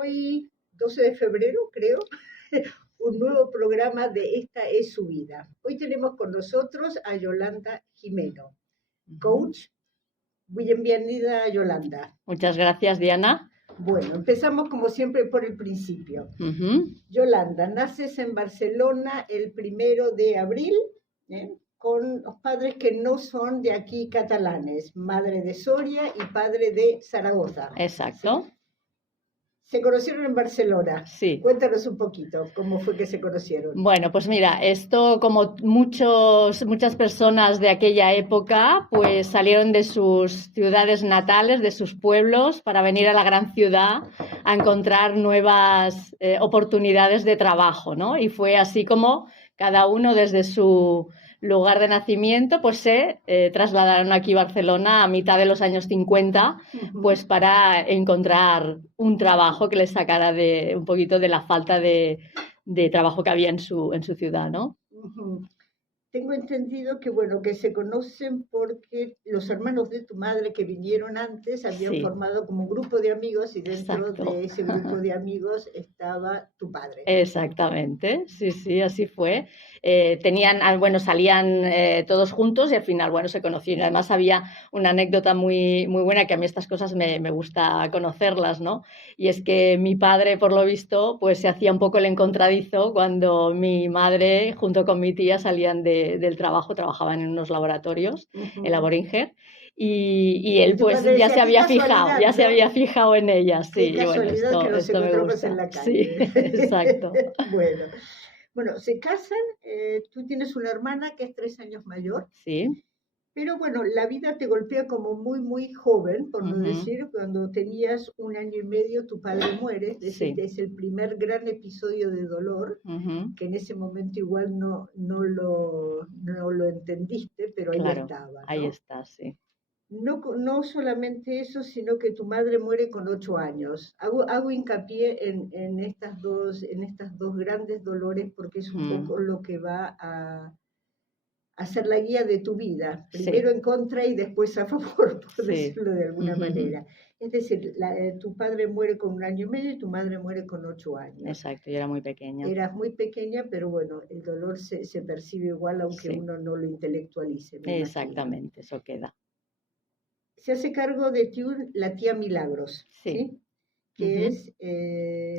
hoy, 12 de febrero, creo, un nuevo programa de Esta es su vida. Hoy tenemos con nosotros a Yolanda Jimeno, coach. Bienvenida, Yolanda. Muchas gracias, Diana. Bueno, empezamos como siempre por el principio. Yolanda, naces en Barcelona el 1 de abril, con los padres que no son de aquí catalanes, madre de Soria y padre de Zaragoza. Exacto. ¿Sí? Se conocieron en Barcelona. Sí. Cuéntanos un poquito cómo fue que se conocieron. Bueno, pues mira, esto como muchas personas de aquella época, pues salieron de sus ciudades natales, de sus pueblos, para venir a la gran ciudad a encontrar nuevas oportunidades de trabajo, ¿no? Y fue así como cada uno desde su lugar de nacimiento, pues se trasladaron aquí a Barcelona a mitad de los años 50, pues para encontrar un trabajo que les sacara de un poquito de la falta de trabajo que había en su ciudad, ¿no? Tengo entendido que, bueno, que se conocen porque los hermanos de tu madre que vinieron antes habían formado como un grupo de amigos y dentro de ese grupo de amigos estaba tu padre. Exactamente, sí, así fue. Salían todos juntos y al final, bueno, se conocieron. Además había una anécdota muy, muy buena, que a mí estas cosas me gusta conocerlas, ¿no? Y es que mi padre, por lo visto, pues se hacía un poco el encontradizo cuando mi madre, junto con mi tía, salían del trabajo, trabajaban en unos laboratorios, en la Boehringer, y él pues ya se había fijado en ellas. Sí, qué casualidad, bueno, esto me gusta. En la calle. Sí, exacto. Bueno, se casan, tú tienes una hermana que es 3 años mayor. Sí. Pero bueno, la vida te golpea como muy, muy joven, por no decir, cuando tenías 1 año y medio tu padre muere, es decir, es el primer gran episodio de dolor, que en ese momento igual no lo entendiste, pero ahí estaba, ¿no? Ahí está, sí. No solamente eso, sino que tu madre muere con 8 años. Hago hincapié en estas dos grandes dolores porque es un poco lo que va a ser la guía de tu vida. Primero en contra y después a favor, por decirlo de alguna manera. Es decir, tu padre muere con 1 año y medio y tu madre muere con 8 años. Exacto, yo era muy pequeña. Eras muy pequeña, pero bueno, el dolor se percibe igual aunque uno no lo intelectualice. Exactamente, eso queda. Se hace cargo de ti la tía Milagros, ¿sí? Que es...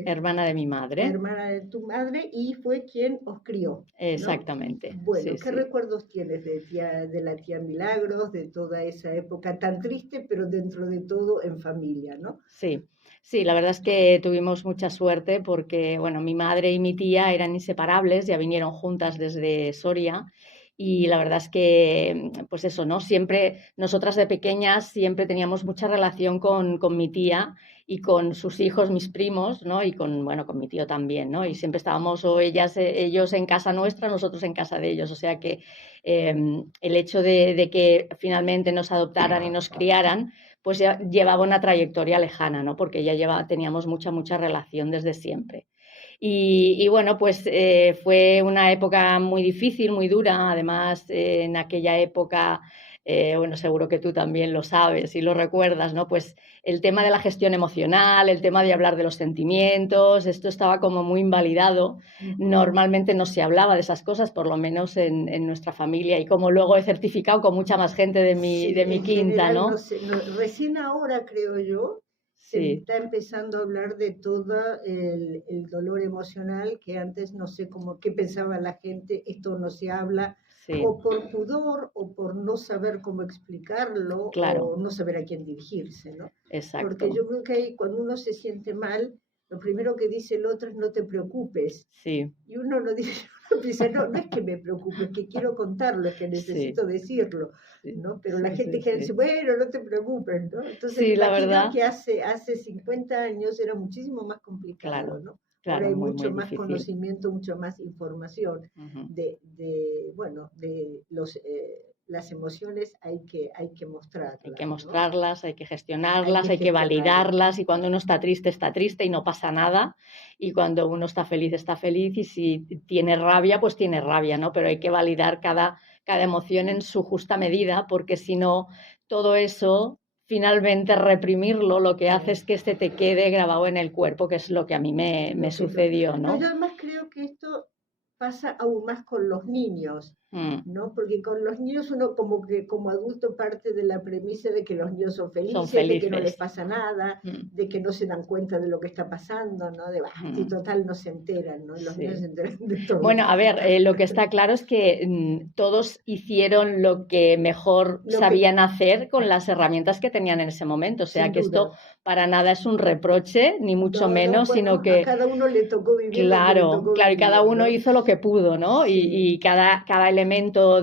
hermana de mi madre. Hermana de tu madre y fue quien os crió, ¿no? Exactamente. Bueno, ¿qué recuerdos tienes de la tía Milagros, de toda esa época tan triste, pero dentro de todo en familia, ¿no? Sí, la verdad es que tuvimos mucha suerte porque, bueno, mi madre y mi tía eran inseparables, ya vinieron juntas desde Soria. Y la verdad es que, pues eso, ¿no? Siempre, nosotras de pequeñas, siempre teníamos mucha relación con mi tía y con sus hijos, mis primos, ¿no? Y con mi tío también, ¿no? Y siempre estábamos ellos en casa nuestra, nosotros en casa de ellos. O sea que el hecho de que finalmente nos adoptaran y nos criaran, pues ya llevaba una trayectoria lejana, ¿no? Porque ya teníamos mucha relación desde siempre. Y bueno, pues fue una época muy difícil, muy dura. Además, en aquella época, bueno, seguro que tú también lo sabes y lo recuerdas, ¿no? Pues el tema de la gestión emocional, el tema de hablar de los sentimientos, esto estaba como muy invalidado. Normalmente no se hablaba de esas cosas, por lo menos en nuestra familia, y como luego he certificado con mucha más gente de mi quinta, general, ¿no? Recién ahora, creo yo, se está empezando a hablar de todo el dolor emocional que antes no sé qué pensaba la gente, esto no se habla, o por pudor, o por no saber cómo explicarlo, o no saber a quién dirigirse, ¿no? Exacto. Porque yo creo que ahí, cuando uno se siente mal, lo primero que dice el otro es no te preocupes. Sí. Y uno no dice, no es que me preocupe, es que quiero contarlo, es que necesito decirlo, ¿no? Pero la gente que dice, bueno, no te preocupes, ¿no? Entonces, la verdad que hace 50 años era muchísimo más complicado, ¿no? Ahora hay mucho más conocimiento, mucho más información de las emociones hay que mostrarlas. Hay que mostrarlas, ¿no? Hay que gestionarlas, hay que validarlas, y cuando uno está triste y no pasa nada, y cuando uno está feliz, y si tiene rabia, pues tiene rabia, ¿no? Pero hay que validar cada emoción en su justa medida, porque si no, todo eso finalmente reprimirlo, lo que hace es que se te quede grabado en el cuerpo, que es lo que a mí me sucedió, No, ¿no? yo además creo que esto pasa aún más con los niños, ¿no? Porque con los niños uno como que como adulto parte de la premisa de que los niños son Son felices, de que no les felices. pasa nada, de que no se dan cuenta de lo que está pasando, ¿no? De, si total no se enteran, ¿no? Los niños se enteran de todo. Bueno, a ver, lo que está claro es que todos hicieron lo que mejor sabían hacer con las herramientas que tenían en ese momento. O sea, que esto para nada es un reproche, ni mucho menos, bueno, sino que... a cada uno le tocó vivir Claro, lo que le tocó claro, y vivir, cada uno ¿no? hizo lo que pudo, ¿no? Sí. Y cada elemento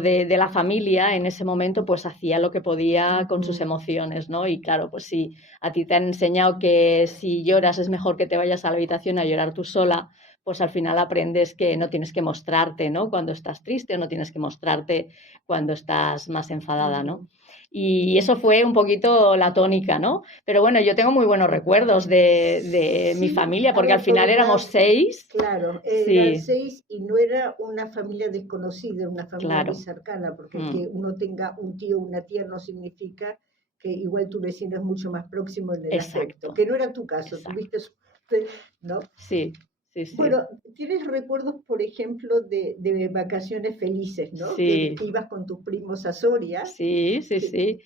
de la familia en ese momento pues hacía lo que podía con sus emociones, ¿no? Y claro, pues si a ti te han enseñado que si lloras es mejor que te vayas a la habitación a llorar tú sola, pues al final aprendes que no tienes que mostrarte, ¿no? Cuando estás triste o no tienes que mostrarte cuando estás más enfadada, ¿no? Y eso fue un poquito la tónica, ¿no? Pero bueno, yo tengo muy buenos recuerdos de mi familia, porque al final éramos 6. Claro, eran 6 y no era una familia desconocida, una familia muy cercana, porque que uno tenga un tío o una tía no significa que igual tu vecino es mucho más próximo en el afecto, que no era tu caso, tuviste suerte, ¿no? Sí. Sí, sí. Bueno, ¿tienes recuerdos, por ejemplo, de vacaciones felices, ¿no? Sí. Que ibas con tus primos a Soria. Sí, sí, sí.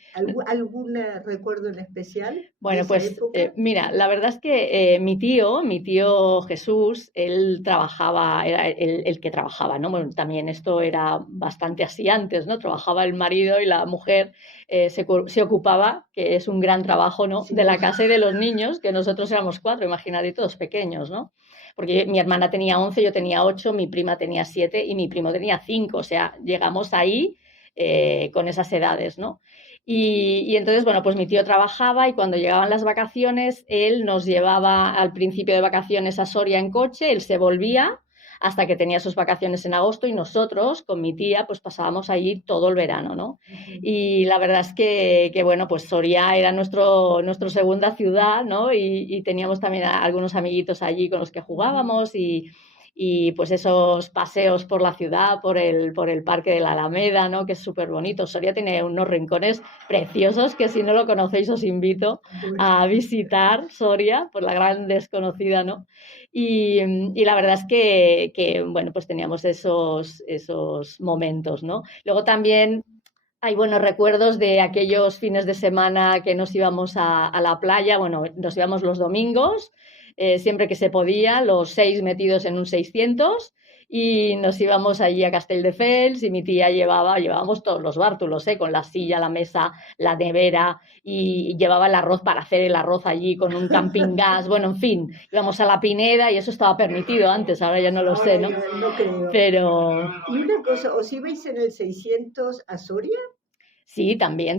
¿Algún recuerdo en especial? Bueno, pues mira, la verdad es que mi tío Jesús, él trabajaba, era el que trabajaba, ¿no? Bueno, también esto era bastante así antes, ¿no? Trabajaba el marido y la mujer se ocupaba, que es un gran trabajo, ¿no? Sí. De la casa y de los niños, que nosotros éramos 4, imagínate, todos pequeños, ¿no? Porque mi hermana tenía 11, yo tenía 8, mi prima tenía 7 y mi primo tenía 5, o sea, llegamos ahí con esas edades, ¿no? Y entonces, bueno, pues mi tío trabajaba y cuando llegaban las vacaciones, él nos llevaba al principio de vacaciones a Soria en coche, él se volvía hasta que tenía sus vacaciones en agosto y nosotros, con mi tía, pues pasábamos allí todo el verano, ¿no? Y la verdad es que bueno, pues Soria era nuestra segunda ciudad, ¿no? Y teníamos también algunos amiguitos allí con los que jugábamos y pues esos paseos por la ciudad, por el Parque de la Alameda, ¿no? Que es súper bonito. Soria tiene unos rincones preciosos que si no lo conocéis os invito a visitar Soria, por la gran desconocida, ¿no? Y la verdad es que bueno, pues teníamos esos momentos, ¿no? Luego también hay buenos recuerdos de aquellos fines de semana que nos íbamos a la playa, bueno, nos íbamos los domingos, siempre que se podía, los 6 metidos en un 600 y nos íbamos allí a Castelldefels y mi tía llevábamos todos los bártulos, con la silla, la mesa, la nevera y llevaba el arroz para hacer el arroz allí con un camping gas, bueno, en fin, íbamos a la Pineda y eso estaba permitido antes, ahora ya no lo sé, ¿no? No creo. Pero... Y una cosa, ¿os ibais en el 600 a Soria? Sí, también,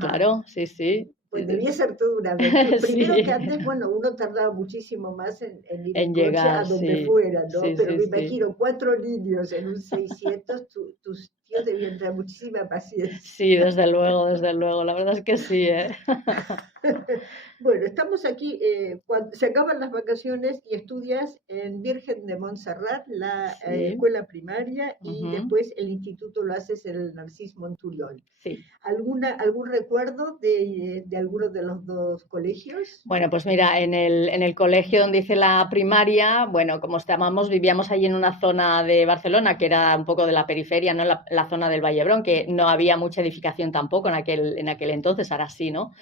claro, sí, sí. Pues debía ser toda una aventura. Primero Sí. que antes, bueno, uno tardaba muchísimo más en ir en llegar, coche a donde sí. fuera, ¿no? Sí, Pero sí, me imagino, 4 niños en un 600, tus tíos debían tener muchísima paciencia. Sí, desde luego, la verdad es que sí, ¿eh? Bueno, estamos aquí, cuando se acaban las vacaciones y estudias en Virgen de Montserrat, la escuela primaria, y después el instituto lo haces en el Narcís Monturiol. Sí. ¿Algún recuerdo de alguno de los dos colegios? Bueno, pues mira, en el colegio donde hice la primaria, bueno, como vivíamos allí en una zona de Barcelona que era un poco de la periferia, ¿no? La zona del Vallebrón, que no había mucha edificación tampoco en aquel entonces, ahora sí, ¿no?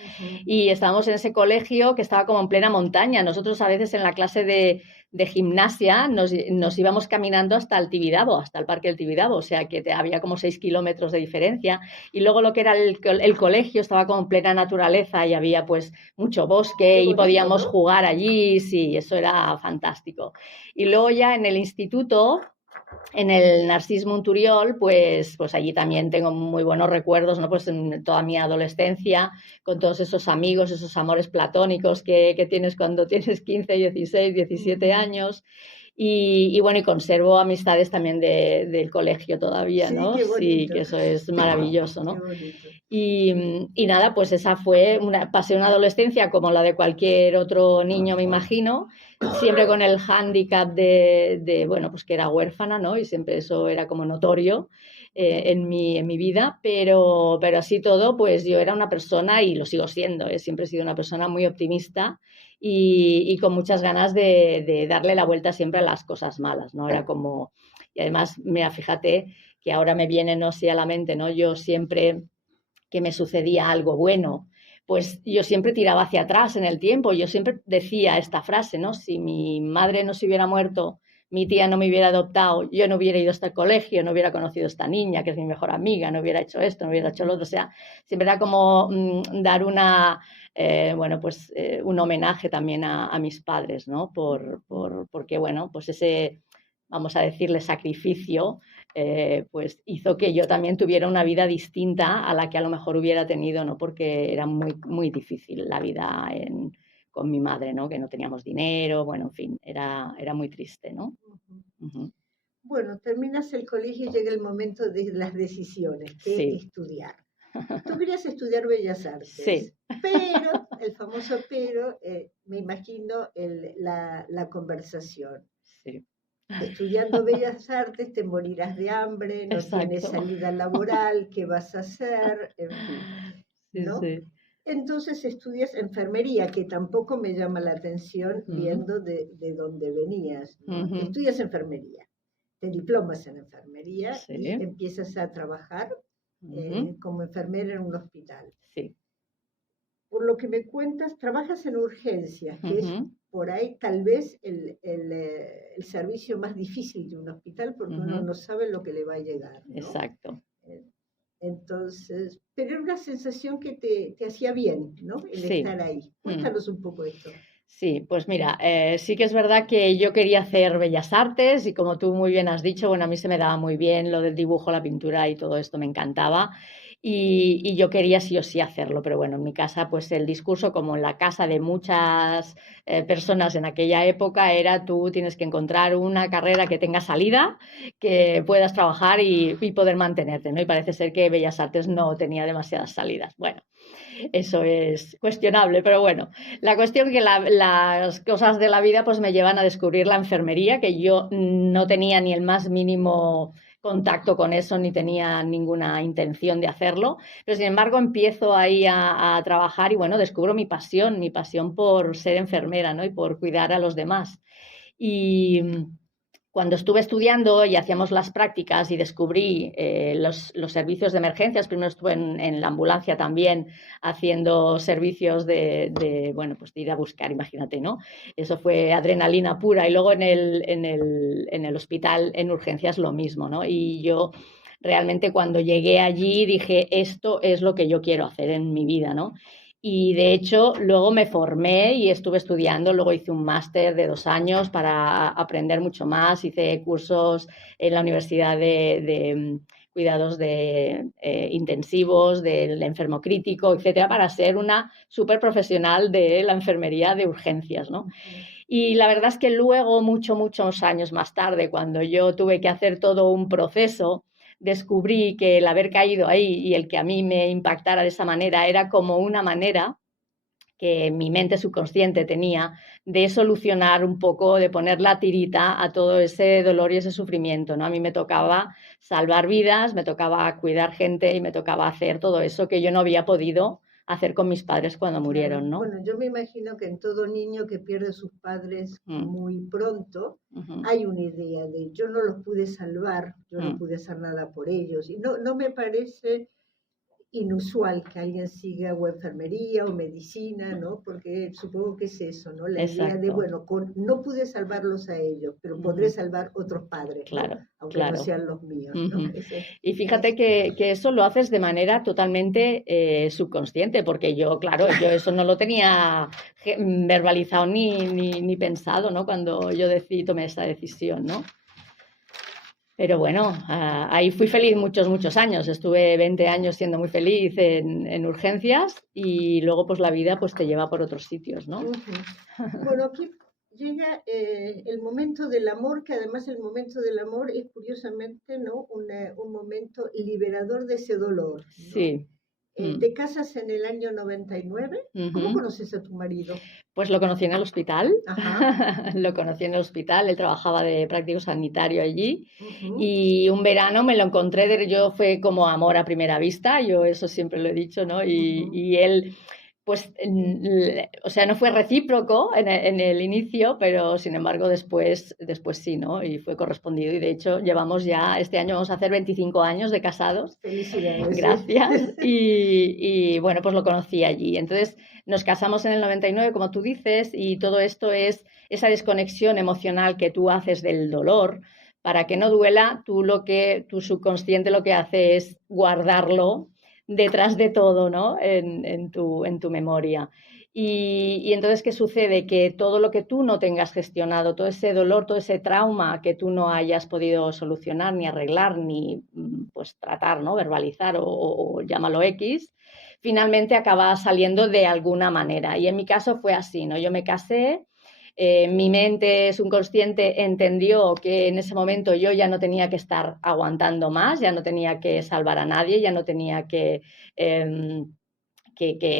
Y estábamos en ese colegio que estaba como en plena montaña. Nosotros a veces en la clase de gimnasia nos íbamos caminando hasta el Tibidabo, hasta el Parque del Tibidabo, o sea que había como 6 kilómetros de diferencia. Y luego lo que era el colegio estaba como en plena naturaleza y había pues mucho bosque y podíamos jugar allí, sí, eso era fantástico. Y luego ya en el instituto, en el Narcís Monturiol, pues allí también tengo muy buenos recuerdos, ¿no? Pues en toda mi adolescencia, con todos esos amigos, esos amores platónicos que tienes cuando tienes 15, 16, 17 años. Y bueno, y conservo amistades también del colegio todavía, ¿no? Sí, que eso es maravilloso, ¿no? Y nada, pues esa pasé una adolescencia como la de cualquier otro niño, me imagino, siempre con el hándicap de bueno, pues que era huérfana, ¿no? ¿no? Y siempre eso era como notorio en mi vida, pero así todo, pues yo era una persona, y lo sigo siendo, siempre he sido una persona muy optimista y con muchas ganas de darle la vuelta siempre a las cosas malas, ¿no? Era como, y además, mira, fíjate que ahora me viene, no sé, a la mente, ¿no? Yo siempre que me sucedía algo bueno, pues yo siempre tiraba hacia atrás en el tiempo. Yo siempre decía esta frase, ¿no? Si mi madre no se hubiera muerto, mi tía no me hubiera adoptado, yo no hubiera ido a este colegio, no hubiera conocido a esta niña, que es mi mejor amiga, no hubiera hecho esto, no hubiera hecho lo otro. O sea, siempre era como dar bueno, pues un homenaje también a mis padres, ¿no? Porque, bueno, pues ese, vamos a decirle, sacrificio, pues hizo que yo también tuviera una vida distinta a la que a lo mejor hubiera tenido, ¿no? Porque era muy, muy difícil la vida con mi madre, ¿no? Que no teníamos dinero, bueno, en fin, era muy triste, ¿no? Uh-huh. Bueno, terminas el colegio y llega el momento de las decisiones, que sí. estudiar. Tú querías estudiar Bellas Artes, sí. Pero, el famoso pero, me imagino la conversación. Sí. Estudiando Bellas Artes te morirás de hambre, no Exacto. tienes salida laboral, ¿qué vas a hacer? En fin, ¿no? Sí. Entonces estudias enfermería, que tampoco me llama la atención viendo de dónde venías, ¿no? Estudias enfermería, te diplomas en enfermería y empiezas a trabajar como enfermera en un hospital. Sí. Por lo que me cuentas, trabajas en urgencias, que es por ahí tal vez el servicio más difícil de un hospital, porque uno no sabe lo que le va a llegar, ¿no? Exacto. Entonces, pero era una sensación que te hacía bien, ¿no? El estar ahí. Cuéntanos un poco esto. Sí, pues mira, sí que es verdad que yo quería hacer Bellas Artes y, como tú muy bien has dicho, bueno, a mí se me daba muy bien lo del dibujo, la pintura y todo esto me encantaba, y yo quería sí o sí hacerlo, pero bueno, en mi casa pues el discurso, como en la casa de muchas personas en aquella época, era: tú tienes que encontrar una carrera que tenga salida, que puedas trabajar y poder mantenerte, ¿no? Y parece ser que Bellas Artes no tenía demasiadas salidas. Bueno, eso es cuestionable, pero bueno, la cuestión es que las cosas de la vida pues me llevan a descubrir la enfermería, que yo no tenía ni el más mínimo contacto con eso, ni tenía ninguna intención de hacerlo, pero sin embargo empiezo ahí a trabajar y, bueno, descubro mi pasión por ser enfermera, ¿no? Y por cuidar a los demás. Y cuando estuve estudiando y hacíamos las prácticas y descubrí los servicios de emergencias, primero estuve en la ambulancia también haciendo servicios bueno, pues de ir a buscar, imagínate, ¿no? Eso fue adrenalina pura. Y luego en el hospital, en urgencias, lo mismo, ¿no? Y yo realmente, cuando llegué allí, dije: esto es lo que yo quiero hacer en mi vida, ¿no? Y de hecho luego me formé y estuve estudiando, luego hice un máster de 2 años para aprender mucho más, hice cursos en la Universidad de cuidados intensivos, del enfermo crítico, etcétera, para ser una súper profesional de la enfermería de urgencias, ¿no? Y la verdad es que luego, muchos años más tarde, cuando yo tuve que hacer todo un proceso, descubrí que el haber caído ahí y el que a mí me impactara de esa manera era como una manera que mi mente subconsciente tenía de solucionar un poco, de poner la tirita a todo ese dolor y ese sufrimiento, ¿no? A mí me tocaba salvar vidas, me tocaba cuidar gente y me tocaba hacer todo eso que yo no había podido hacer con mis padres cuando murieron, ¿no? Bueno, yo me imagino que en todo niño que pierde a sus padres muy pronto, hay una idea de: yo no los pude salvar, yo no pude hacer nada por ellos. Y no me parece inusual que alguien siga o enfermería o medicina, ¿no? Porque supongo que es eso, ¿no? La idea de, bueno, no pude salvarlos a ellos, pero podré salvar otros padres, claro, ¿no? Aunque no sean los míos, ¿no? Y fíjate que eso lo haces de manera totalmente subconsciente, porque yo, claro, yo eso no lo tenía verbalizado ni pensado, ¿no? Cuando yo tomé esa decisión, ¿no? Pero bueno, ahí fui feliz muchos años. Estuve 20 años siendo muy feliz en urgencias, y luego pues la vida pues te lleva por otros sitios, ¿no? Bueno, aquí llega el momento del amor, que además el momento del amor es, curiosamente, ¿no? Un momento liberador de ese dolor, ¿no? Sí. Te casas en el año 99. ¿Cómo conoces a tu marido? Pues lo conocí en el hospital. Ajá. Lo conocí en el hospital, él trabajaba de práctico sanitario allí y un verano me lo encontré, yo fue como amor a primera vista, yo eso siempre lo he dicho, ¿no? Y él, pues, o sea, no fue recíproco en el inicio, pero sin embargo después sí, ¿no? Y fue correspondido y de hecho llevamos ya, este año vamos a hacer 25 años de casados. Felicidades. Gracias. Y bueno, pues lo conocí allí. Entonces nos casamos en el 99, como tú dices, y todo esto es esa desconexión emocional que tú haces del dolor. Para que no duela, tu subconsciente lo que hace es guardarlo detrás de todo, ¿no? En tu memoria. Y entonces, ¿qué sucede? Que todo lo que tú no tengas gestionado, todo ese dolor, todo ese trauma que tú no hayas podido solucionar, ni arreglar, ni pues tratar, ¿no? Verbalizar o llámalo X, finalmente acaba saliendo de alguna manera. Y en mi caso fue así, ¿no? Yo me casé, mi mente subconsciente entendió que en ese momento yo ya no tenía que estar aguantando más, ya no tenía que salvar a nadie, ya no tenía que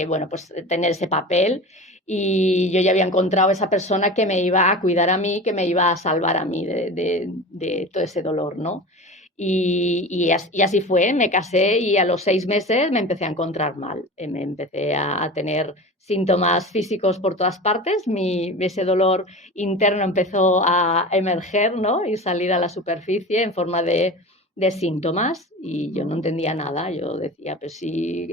bueno, pues tener ese papel y yo ya había encontrado esa persona que me iba a cuidar a mí, que me iba a salvar a mí de todo ese dolor, ¿no? Y así fue, me casé y a los 6 meses me empecé a encontrar mal, me empecé a tener síntomas físicos por todas partes, ese dolor interno empezó a emerger, ¿no? Y salir a la superficie en forma de síntomas y yo no entendía nada, yo decía, pues sí,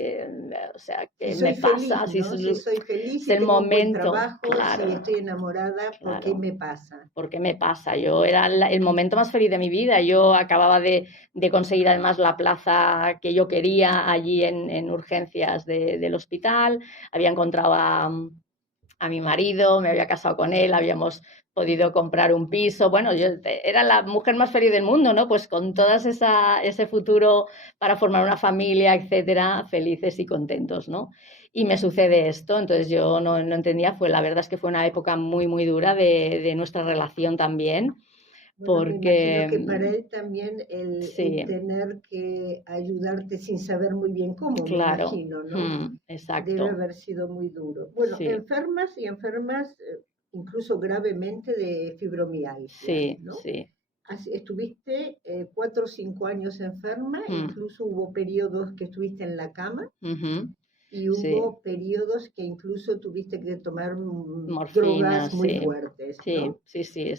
o sea, ¿qué si me pasa? Feliz, ¿no? Si soy feliz, es si el tengo un buen momento, trabajo, claro, si estoy enamorada, ¿por qué me pasa? ¿Por qué me pasa? Yo era el momento más feliz de mi vida, yo acababa de conseguir además la plaza que yo quería allí en urgencias del hospital, había encontrado a mi marido, me había casado con él, habíamos podido comprar un piso, bueno, yo era la mujer más feliz del mundo, ¿no? Pues con todas ese futuro para formar una familia, etcétera, felices y contentos, ¿no? Y me sucede esto, entonces yo no entendía, la verdad es que fue una época muy, muy dura de nuestra relación también, bueno, porque me imagino que para él también sí, el tener que ayudarte sin saber muy bien cómo, me claro, imagino, ¿no? Debe exacto, haber sido muy duro. Bueno, sí, enfermas incluso gravemente de fibromialgia, sí, ¿no? sí. Estuviste 4 o 5 años enferma, incluso hubo periodos que estuviste en la cama y Sí, hubo periodos que incluso tuviste que tomar morfina, drogas muy sí, fuertes, sí, ¿no? sí, sí,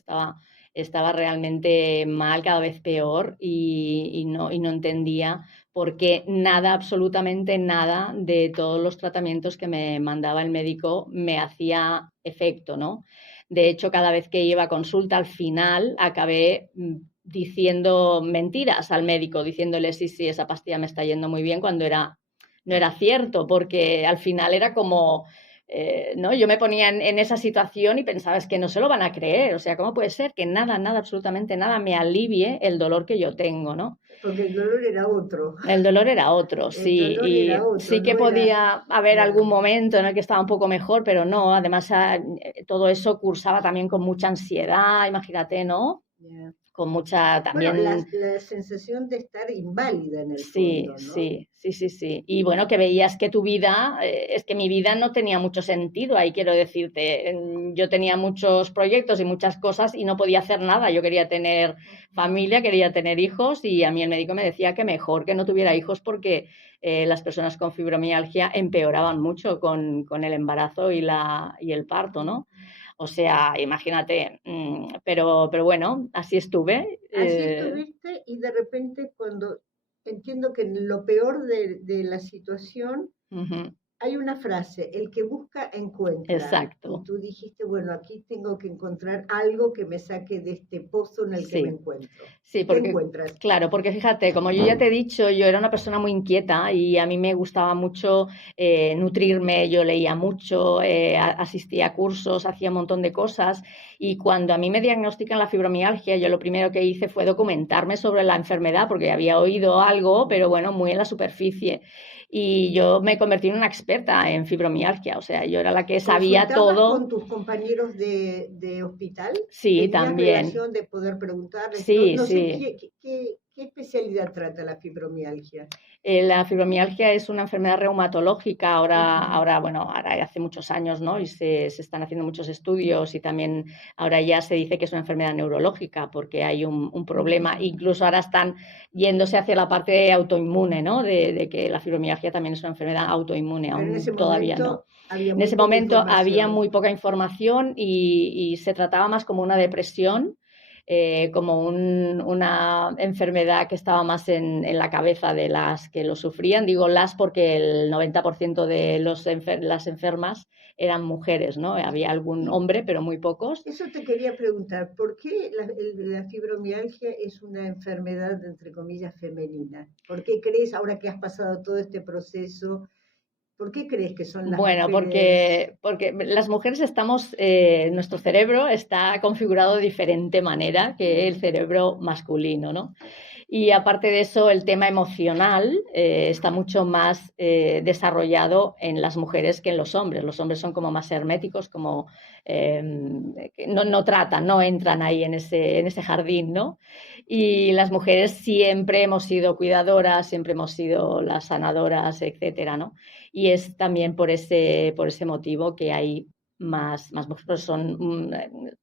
estaba realmente mal, cada vez peor y no entendía por qué nada, absolutamente nada de todos los tratamientos que me mandaba el médico me hacía efecto, ¿no? De hecho, cada vez que iba a consulta, al final acabé diciendo mentiras al médico, diciéndole sí, sí, esa pastilla me está yendo muy bien cuando no era cierto, porque al final era como ¿no? Yo me ponía en esa situación y pensaba, es que no se lo van a creer, o sea, ¿cómo puede ser que nada, absolutamente nada me alivie el dolor que yo tengo, ¿no? Porque el dolor era otro. El dolor era otro, El sí, dolor y era otro, sí que no era... podía haber algún momento en el que estaba un poco mejor, pero no, además todo eso cursaba también con mucha ansiedad, imagínate, ¿no? Yeah. Con mucha Bueno, también... la sensación de estar inválida en el Sí, fondo, ¿no? sí. Y bueno, que veías que tu vida, es que mi vida no tenía mucho sentido, ahí quiero decirte. Yo tenía muchos proyectos y muchas cosas y no podía hacer nada. Yo quería tener familia, quería tener hijos y a mí el médico me decía que mejor que no tuviera hijos porque las personas con fibromialgia empeoraban mucho con el embarazo y el parto, ¿no? O sea, imagínate, pero bueno, así estuve. Así estuviste y de repente cuando entiendo que en lo peor de la situación hay una frase, el que busca encuentra. Y Exacto. tú dijiste, bueno, aquí tengo que encontrar algo que me saque de este pozo en el que me Sí, encuentro. sí, ¿Y qué porque, encuentras? claro, porque fíjate, como yo ya te he dicho, yo era una persona muy inquieta y a mí me gustaba mucho nutrirme, yo leía mucho, asistía a cursos, hacía un montón de cosas y cuando a mí me diagnostican la fibromialgia, yo lo primero que hice fue documentarme sobre la enfermedad porque había oído algo, pero bueno, muy en la superficie. Y yo me convertí en una experta en fibromialgia, o sea, yo era la que sabía ¿Consultabas todo. con tus compañeros de hospital? Sí, ¿Tenías también. relación de poder preguntarles? No, Sí, no sé sí. qué ¿Qué especialidad trata la fibromialgia? La fibromialgia es una enfermedad reumatológica, Ujú. ahora hace muchos años, ¿no? Y se están haciendo muchos estudios y también ahora ya se dice que es una enfermedad neurológica porque hay un problema. Incluso ahora están yéndose hacia la parte autoinmune, ¿no? De que la fibromialgia también es una enfermedad autoinmune, Pero en aún ese todavía no. momento había En muy ese poca momento había información. muy poca información y se trataba más como una depresión, como una enfermedad que estaba más en la cabeza de las que lo sufrían. Digo las porque el 90% de las enfermas eran mujeres, ¿no? Había algún Y hombre, pero muy pocos. eso te quería preguntar, ¿por qué la fibromialgia es una enfermedad, entre comillas, femenina? ¿Por qué crees, ahora que has pasado todo este proceso, por qué crees que son las Bueno, mujeres? porque las mujeres estamos, nuestro cerebro está configurado de diferente manera que el cerebro masculino, ¿no? Y aparte de eso, el tema emocional está mucho más desarrollado en las mujeres que en los hombres. Los hombres son como más herméticos, como no tratan, no entran ahí en ese jardín, ¿no? Y las mujeres siempre hemos sido cuidadoras, siempre hemos sido las sanadoras, etcétera, ¿no? Y es también por ese motivo que hay más mujeres, son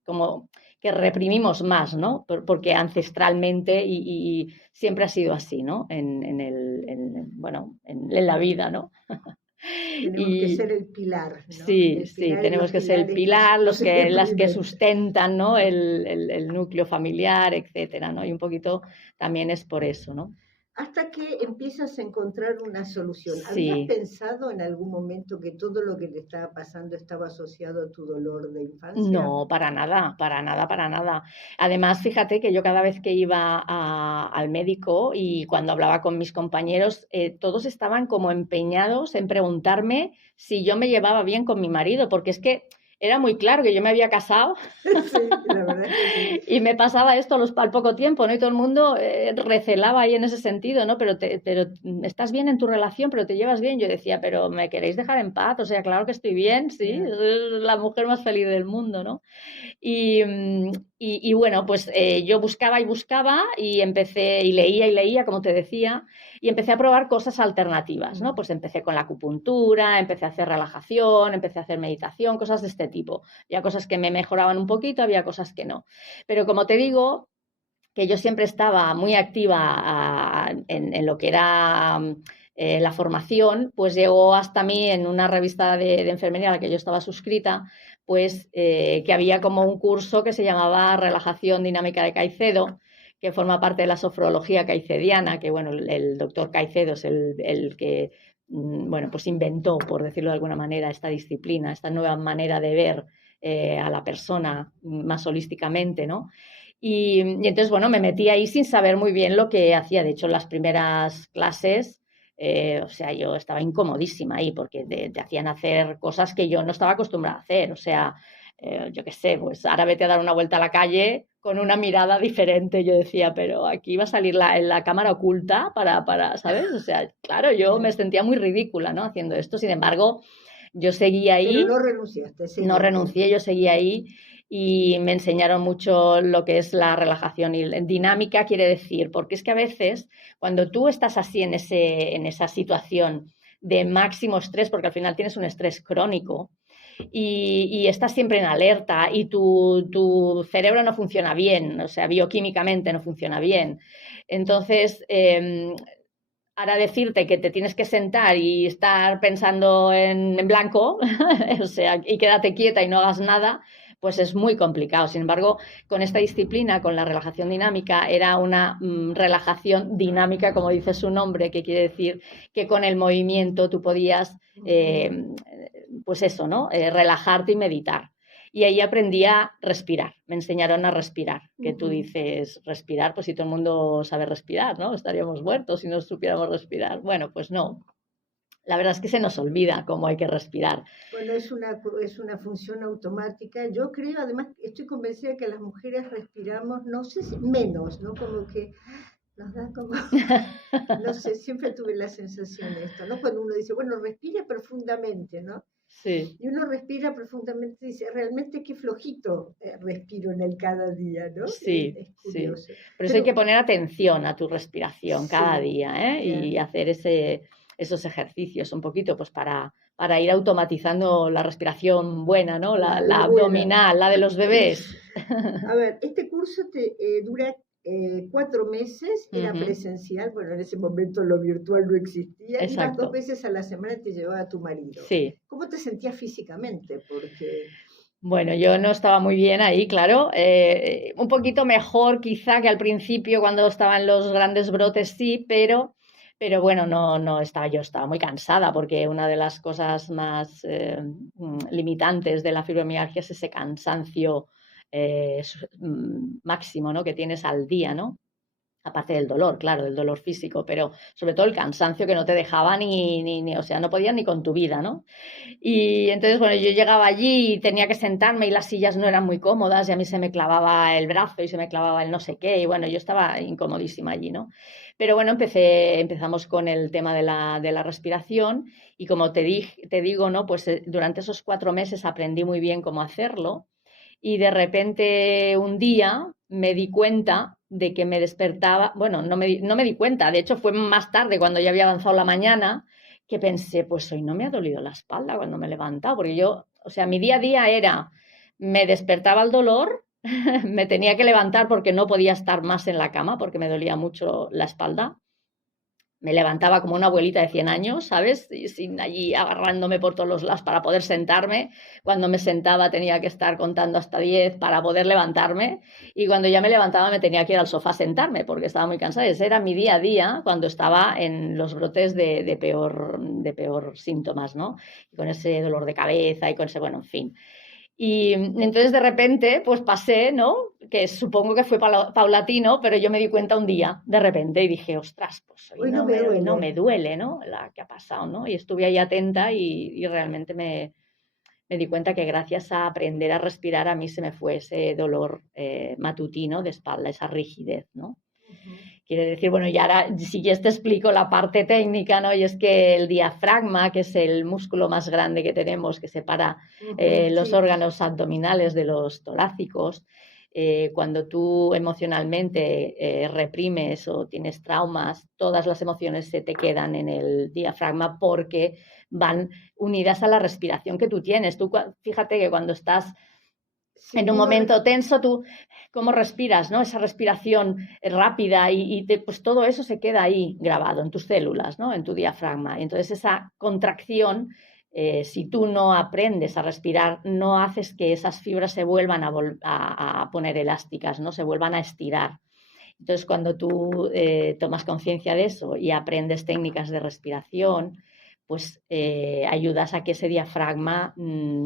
como que reprimimos más, ¿no? Porque ancestralmente y siempre ha sido así, ¿no? Bueno, en la vida, ¿no? Tenemos que ser Y el pilar, ¿no? sí, El sí, pilar y los tenemos que ser el pilares pilar, no se las que reprimen. sustentan, ¿no? El núcleo familiar, etcétera, ¿no? Y un poquito también es por eso, ¿no? Hasta que empiezas a encontrar una solución. ¿Habías Sí. pensado en algún momento que todo lo que te estaba pasando estaba asociado a tu dolor de infancia? No, para nada, para nada, para nada. Además, fíjate que yo cada vez que iba al médico y cuando hablaba con mis compañeros, todos estaban como empeñados en preguntarme si yo me llevaba bien con mi marido, porque es que era muy claro que yo me había casado Sí, la verdad es que sí. y me pasaba esto al poco tiempo, ¿no? Y todo el mundo recelaba ahí en ese sentido, ¿no? Pero estás bien en tu relación, pero te llevas bien. Yo decía, pero ¿me queréis dejar en paz? O sea, claro que estoy bien, sí, Ya. soy la mujer más feliz del mundo, ¿no? Y, y bueno, pues yo buscaba y buscaba y empecé y leía, como te decía, y empecé a probar cosas alternativas, ¿no? Mm. Pues empecé con la acupuntura, empecé a hacer relajación, empecé a hacer meditación, cosas de este tipo. Había cosas que me mejoraban un poquito, había cosas que no. Pero como te digo, que yo siempre estaba muy activa en lo que era la formación, pues llegó hasta mí en una revista de enfermería a la que yo estaba suscrita, pues que había como un curso que se llamaba Relajación Dinámica de Caicedo, que forma parte de la sofrología caicediana, que bueno, el doctor Caicedo es el que bueno, pues inventó, por decirlo de alguna manera, esta disciplina, esta nueva manera de ver a la persona más holísticamente, ¿no? Y entonces, bueno, me metí ahí sin saber muy bien lo que hacía. De hecho, en las primeras clases, o sea, yo estaba incomodísima ahí porque te hacían hacer cosas que yo no estaba acostumbrada a hacer. O sea, yo qué sé, pues ahora vete a dar una vuelta a la calle con una mirada diferente. Yo decía, pero aquí va a salir la cámara oculta ¿sabes? O sea, claro, yo me Ya. sentía muy ridícula, ¿no? Haciendo esto. Sin embargo, yo seguía Pero no ahí, renunciaste, no seguiste. renuncié, yo seguía ahí y me enseñaron mucho lo que es la relajación y dinámica quiere decir, porque es que a veces cuando tú estás así en esa situación de máximo estrés, porque al final tienes un estrés crónico y estás siempre en alerta y tu cerebro no funciona bien, o sea, bioquímicamente no funciona bien. Entonces, ahora decirte que te tienes que sentar y estar pensando en blanco, o sea, y quédate quieta y no hagas nada, pues es muy complicado. Sin embargo, con esta disciplina, con la relajación dinámica, era una relajación dinámica, como dice su nombre, que quiere decir que con el movimiento tú podías, pues eso, ¿no? Relajarte y meditar. Y ahí aprendí a respirar, me enseñaron a respirar, que tú dices, respirar, pues si todo el mundo sabe respirar, ¿no? Estaríamos muertos si no supiéramos respirar. Bueno, pues no, la verdad es que se nos olvida cómo hay que respirar. Bueno, es una función automática. Yo creo, además, estoy convencida que las mujeres respiramos, no sé si menos, ¿no? Como que nos da como, no sé, siempre tuve la sensación de esto, ¿no? Cuando uno dice, bueno, respire profundamente, ¿no? Sí. Y uno respira profundamente y dice, realmente qué flojito respiro en el cada día, ¿no? Sí, Es sí. curioso. Por eso hay Pero que poner atención a tu respiración cada sí, día, ¿eh? ya. Y hacer esos ejercicios un poquito, pues para ir automatizando la respiración buena, ¿no? La La buena. abdominal, la de los bebés. A ver, este curso dura 4 meses, era Ujú, presencial, bueno, en ese momento lo virtual no existía, ibas 2 exacto. veces a la semana y te llevaba tu marido. Sí. ¿Cómo te sentías físicamente? Porque Bueno, yo no estaba muy bien ahí, claro. Un poquito mejor quizá que al principio cuando estaban los grandes brotes, sí, pero bueno, no estaba, yo estaba muy cansada porque una de las cosas más limitantes de la fibromialgia es ese cansancio máximo, ¿no? Que tienes al día, ¿no? Aparte del dolor, claro, del dolor físico, pero sobre todo el cansancio que no te dejaba o sea, no podías ni con tu vida, ¿no? Y entonces, bueno, yo llegaba allí y tenía que sentarme y las sillas no eran muy cómodas y a mí se me clavaba el brazo y se me clavaba el no sé qué y bueno, yo estaba incomodísima allí, ¿no? Pero bueno, empezamos con el tema de la respiración y como te digo, ¿no? Pues durante esos 4 meses aprendí muy bien cómo hacerlo y de repente un día me di cuenta de que me despertaba, bueno, no me di cuenta, de hecho fue más tarde cuando ya había avanzado la mañana que pensé, pues hoy no me ha dolido la espalda cuando me he levantado, porque yo, o sea, mi día a día era, me despertaba el dolor, me tenía que levantar porque no podía estar más en la cama porque me dolía mucho la espalda. Me levantaba como una abuelita de 100 años, ¿sabes? Y sin allí agarrándome por todos los lados para poder sentarme. Cuando me sentaba tenía que estar contando hasta 10 para poder levantarme. Y cuando ya me levantaba me tenía que ir al sofá a sentarme porque estaba muy cansada. Ese era mi día a día cuando estaba en los brotes de peor síntomas, ¿no? Y con ese dolor de cabeza y con ese, bueno, en fin. Y entonces de repente, pues pasé, ¿no? Que supongo que fue paulatino, pero yo me di cuenta un día, de repente, y dije, ostras, pues hoy hoy no me no me duele. duele, ¿no? La que ha pasado, ¿no? Y estuve ahí atenta y realmente me di cuenta que gracias a aprender a respirar a mí se me fue ese dolor matutino de espalda, esa rigidez, ¿no? Ujú. Quiere decir, bueno, y ahora si quieres te explico la parte técnica, ¿no? Y es que el diafragma, que es el músculo más grande que tenemos, que separa Ujú, los sí, órganos abdominales de los torácicos, cuando tú emocionalmente reprimes o tienes traumas, todas las emociones se te quedan en el diafragma porque van unidas a la respiración que tú tienes. Tú fíjate que cuando estás sí, en un momento tenso, tú cómo respiras, ¿no? Esa respiración rápida pues todo eso se queda ahí grabado en tus células, ¿no? En tu diafragma. Y entonces esa contracción, si tú no aprendes a respirar, no haces que esas fibras se vuelvan a poner elásticas, ¿no? Se vuelvan a estirar. Entonces, cuando tú tomas conciencia de eso y aprendes técnicas de respiración, pues ayudas a que ese diafragma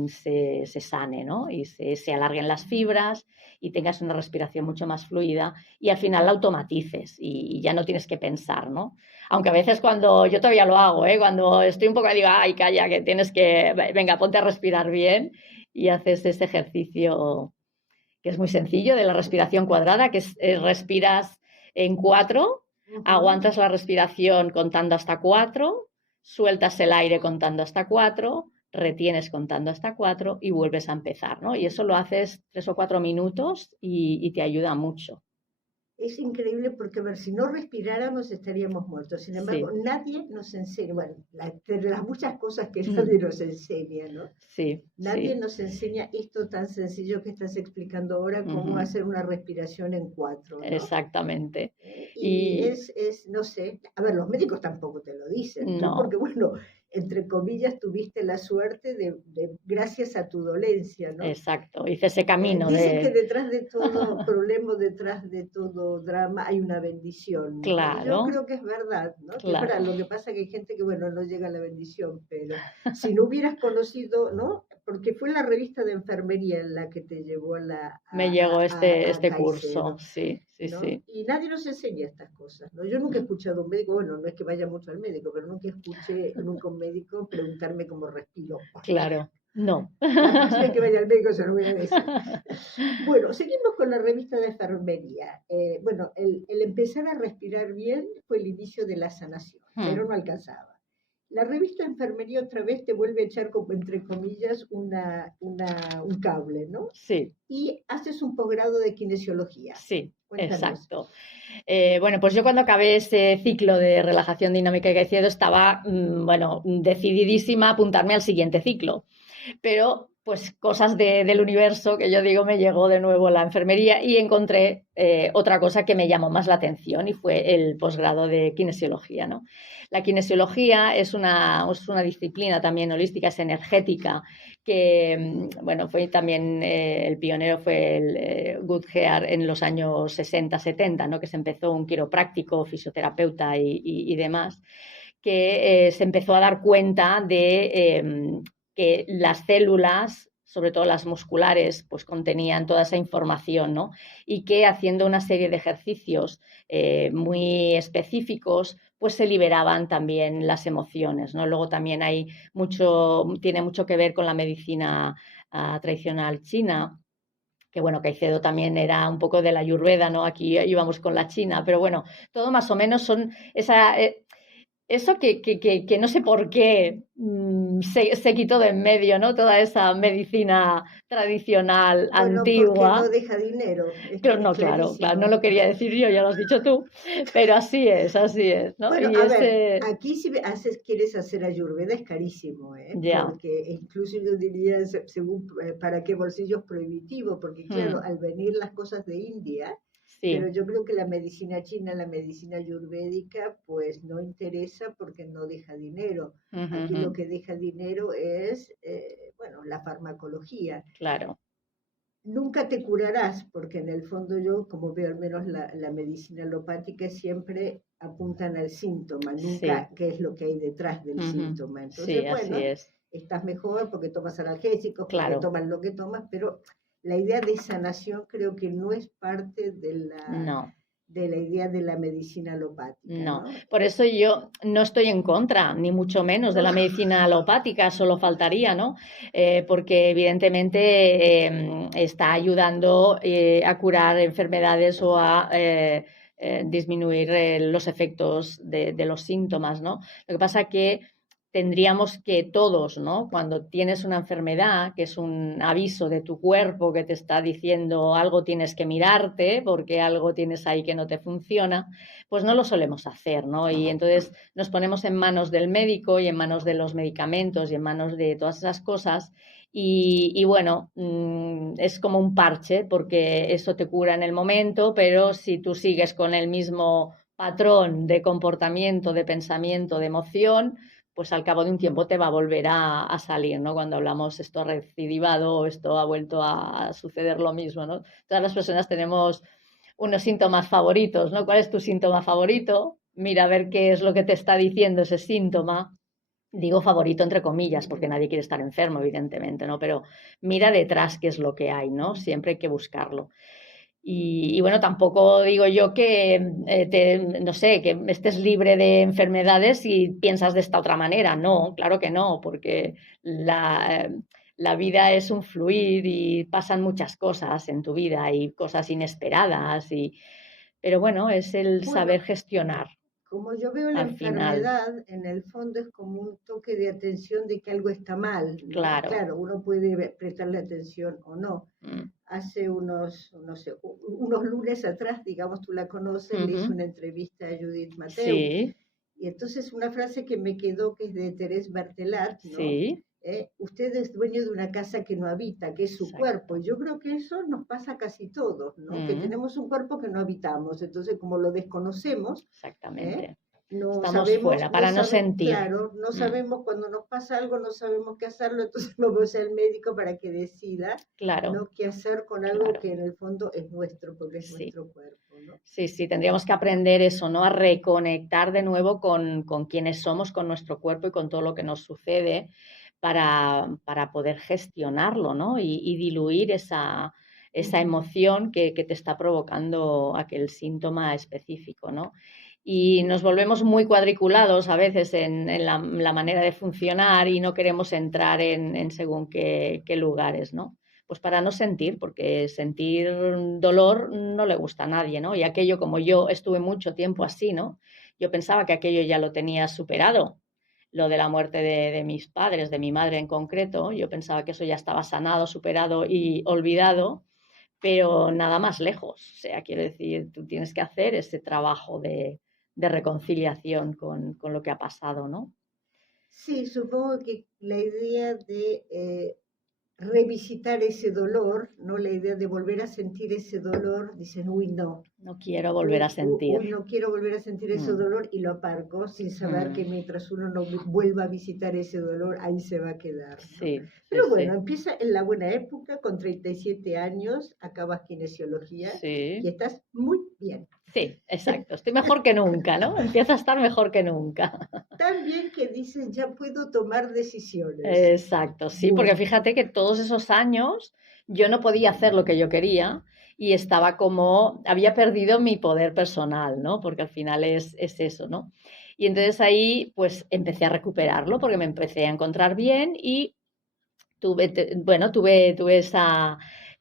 se sane, ¿no? Y se alarguen las fibras y tengas una respiración mucho más fluida y al final la automatices y ya no tienes que pensar, ¿no? Aunque a veces cuando yo todavía lo hago, cuando estoy un poco digo, ay, calla, que tienes que, venga, ponte a respirar bien y haces ese ejercicio que es muy sencillo, de la respiración cuadrada, que es respiras en 4, ujú. aguantas la respiración contando hasta 4, sueltas el aire contando hasta 4, retienes contando hasta 4 y vuelves a empezar, ¿no? Y eso lo haces 3 o 4 minutos y te ayuda mucho. Es increíble porque, a ver, si no respiráramos estaríamos muertos. Sin embargo, Sí, nadie nos enseña, bueno, de las muchas cosas que mm, nadie nos enseña, ¿no? sí, Nadie sí. nos enseña esto tan sencillo que estás explicando ahora, cómo Uh-huh. hacer una respiración en 4, ¿no? Exactamente. Y Y no sé, a ver, los médicos tampoco te lo dicen, tú no, porque, bueno, entre comillas, tuviste la suerte gracias a tu dolencia, ¿no? exacto. Hice ese camino Dicen que de... detrás de todo problema, detrás de todo drama, hay una bendición, ¿no? Y yo Claro, creo que es verdad, ¿no? Que es verdad, claro. lo que pasa es que hay gente que, bueno, no llega a la bendición, pero si no hubieras conocido, ¿no? Porque fue la revista de enfermería en la que te llevó Me llegó a este curso, Caicedo, sí, sí, ¿no? sí. Y nadie nos enseña estas cosas, ¿no? Yo nunca he escuchado a un médico, bueno, no es que vaya mucho al médico, pero nunca escuché nunca a un médico preguntarme cómo respiro. Claro, no. La próxima que vaya al médico se lo voy a decir. Bueno, seguimos con la revista de enfermería. Bueno, el empezar a respirar bien fue el inicio de la sanación, pero Hmm, no alcanzaba. La revista Enfermería otra vez te vuelve a echar, como, entre comillas, un cable, ¿no? Sí. Y haces un posgrado de kinesiología. Sí, Cuéntanos. exacto. Bueno, pues yo cuando acabé ese ciclo de relajación dinámica y crecimiento estaba, bueno, decididísima a apuntarme al siguiente ciclo. Pero, pues, cosas del universo, que yo digo, me llegó de nuevo la enfermería y encontré otra cosa que me llamó más la atención y fue el posgrado de kinesiología, ¿no? La kinesiología es una disciplina también holística, es energética, que, bueno, fue también el pionero fue el Goodheart en los años 60, 70, ¿no? Que se empezó un quiropráctico, fisioterapeuta y demás, que se empezó a dar cuenta de que las células, sobre todo las musculares, pues contenían toda esa información, ¿no? Y que haciendo una serie de ejercicios muy específicos, pues se liberaban también las emociones, ¿no? Luego también tiene mucho que ver con la medicina tradicional china, que bueno, Caicedo también era un poco de la Ayurveda, ¿no? Aquí íbamos con la China, pero bueno, todo más o menos son eso que no sé por qué se quitó de en medio, ¿no? Toda esa medicina tradicional, Bueno, porque no antigua. deja dinero, Pero es no, claro, no clarísimo. lo quería decir yo, ya lo has dicho tú, pero así es, ¿no? Bueno, Y a ver, ese, aquí si quieres hacer ayurveda es carísimo, ¿eh? ya, Porque incluso yo diría, según para qué bolsillos prohibitivo, porque claro, hmm, al venir las cosas de India, pero sí, yo creo que la medicina china, la medicina ayurvédica, pues no interesa porque no deja dinero. ujú, Aquí ujú, lo que deja dinero es, bueno, la farmacología. claro, Nunca te curarás, porque en el fondo yo, como veo al menos la medicina alopática, siempre apuntan al síntoma, nunca sí, qué es lo que hay detrás del ujú, síntoma. Entonces, sí, así bueno, es, estás mejor porque tomas analgésicos, porque claro, tomas lo que tomas, pero la idea de sanación creo que no es parte no. de la idea de la medicina alopática, No, ¿no? por eso yo no estoy en contra, ni mucho menos, de No, la medicina alopática, solo faltaría, ¿no? Porque evidentemente está ayudando a curar enfermedades o a disminuir los efectos de los síntomas, ¿no? Lo que pasa que tendríamos que todos, ¿no? Cuando tienes una enfermedad, que es un aviso de tu cuerpo que te está diciendo algo tienes que mirarte porque algo tienes ahí que no te funciona, pues no lo solemos hacer, ¿no? Y entonces nos ponemos en manos del médico y en manos de los medicamentos y en manos de todas esas cosas y bueno, es como un parche porque eso te cura en el momento, pero si tú sigues con el mismo patrón de comportamiento, de pensamiento, de emoción, pues al cabo de un tiempo te va a volver a salir, ¿no? Cuando hablamos esto ha recidivado o esto ha vuelto a suceder lo mismo, ¿no? Todas las personas tenemos unos síntomas favoritos, ¿no? ¿Cuál es tu síntoma favorito? Mira a ver qué es lo que te está diciendo ese síntoma. Digo favorito entre comillas, porque nadie quiere estar enfermo, evidentemente, ¿no? Pero mira detrás qué es lo que hay, ¿no? Siempre hay que buscarlo. Y bueno, tampoco digo yo que, no sé, que estés libre de enfermedades y piensas de esta otra manera. No, claro que no, porque la vida es un fluir y pasan muchas cosas en tu vida y cosas inesperadas. Pero bueno, es el saber bueno, gestionar como yo veo la al final. enfermedad, en el fondo es como un toque de atención de que algo está mal, ¿no? Claro. Claro, uno puede prestarle atención o no. Mm. Hace unos, no sé, unos lunes atrás, digamos, tú la conoces, le hice Ujú. una entrevista a Judith Mateu, Sí, y entonces una frase que me quedó, que es de Thérèse Bartelat, ¿no? sí, Usted es dueño de una casa que no habita, que es su cuerpo. exacto. Y yo creo que eso nos pasa a casi todos, ¿no? Que Mm, tenemos un cuerpo que no habitamos. Entonces, como lo desconocemos, ¿eh? exactamente. No Estamos sabemos, fuera para no sentir. claro, no Mm, sabemos cuando nos pasa algo, no sabemos qué hacerlo, entonces vamos al médico para que decida, claro, ¿no? Qué hacer con algo claro. que en el fondo es nuestro, porque es Sí. nuestro cuerpo, ¿no? Sí, sí, tendríamos que aprender eso, ¿no? A reconectar de nuevo con quienes somos, con nuestro cuerpo y con todo lo que nos sucede para poder gestionarlo, ¿no? Y diluir esa emoción que te está provocando aquel síntoma específico, ¿no? Y nos volvemos muy cuadriculados a veces en la manera de funcionar y no queremos entrar en según qué lugares, ¿no? Pues para no sentir, porque sentir dolor no le gusta a nadie, ¿no? Y aquello, como yo estuve mucho tiempo así, ¿no? Yo pensaba que aquello ya lo tenía superado. lo de la muerte de mis padres, de mi madre en concreto. Yo pensaba que eso ya estaba sanado, superado y olvidado, pero nada más lejos. O sea, quiero decir, tú tienes que hacer ese trabajo de reconciliación con lo que ha pasado, ¿no? Sí, supongo que la idea de revisitar ese dolor, ¿no? La idea de volver a sentir ese dolor, dicen, uy, no, No quiero volver a sentir. uy, no quiero volver a sentir ese dolor y lo aparco sin saber que mientras uno no vuelva a visitar ese dolor, ahí se va a quedar, ¿no? Sí, Pero sí, bueno, sí. empieza en la buena época, con 37 años, acabas kinesiología y Sí, estás muy bien. sí, exacto. Estoy mejor que nunca, ¿no? Empiezo a estar mejor que nunca. Tan bien que dices, ya puedo tomar decisiones. Exacto, sí, porque Bueno, fíjate que todos esos años yo no podía hacer lo que yo quería y estaba como, había perdido mi poder personal, ¿no? Porque al final es eso, ¿no? Y entonces ahí pues empecé a recuperarlo porque me empecé a encontrar bien y tuve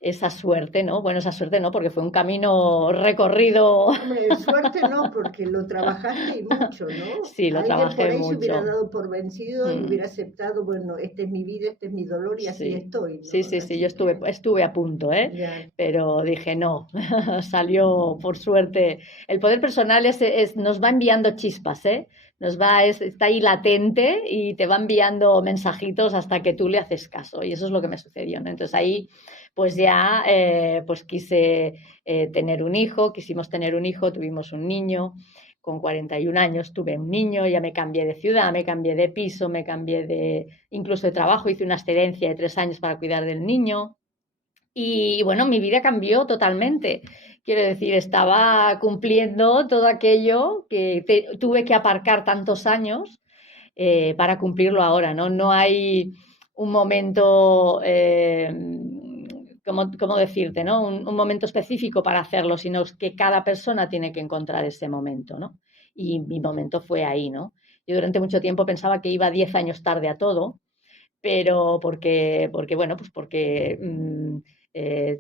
esa suerte, ¿no? Bueno, esa suerte no, porque fue un camino recorrido. hombre, suerte no, porque lo trabajaste y mucho, ¿no? Sí, lo Alguien por trabajé ahí se hubiera mucho. dado por vencido y Mm. hubiera aceptado, bueno, esta es mi vida, este es mi dolor y así Sí, estoy, sí, ¿no? sí, sí, yo Así que, estuve a punto, ¿eh? ya, Pero dije no, salió por suerte. El poder personal nos va enviando chispas, ¿eh? Está ahí latente y te va enviando mensajitos hasta que tú le haces caso. Y eso es lo que me sucedió, ¿no? Entonces ahí, pues ya, pues quise tener un hijo, quisimos tener un hijo, tuvimos un niño. Con 41 años tuve un niño, ya me cambié de ciudad, me cambié de piso, me cambié incluso de trabajo, hice una excedencia de 3 años para cuidar del niño. Y bueno, mi vida cambió totalmente. Quiero decir, estaba cumpliendo todo aquello que tuve que aparcar tantos años para cumplirlo ahora, ¿no? No hay un momento, ¿cómo decirte, ¿no? Un momento específico para hacerlo, sino que cada persona tiene que encontrar ese momento, ¿no? Y mi momento fue ahí, ¿no? Yo durante mucho tiempo pensaba que iba 10 años tarde a todo, pero bueno, pues porque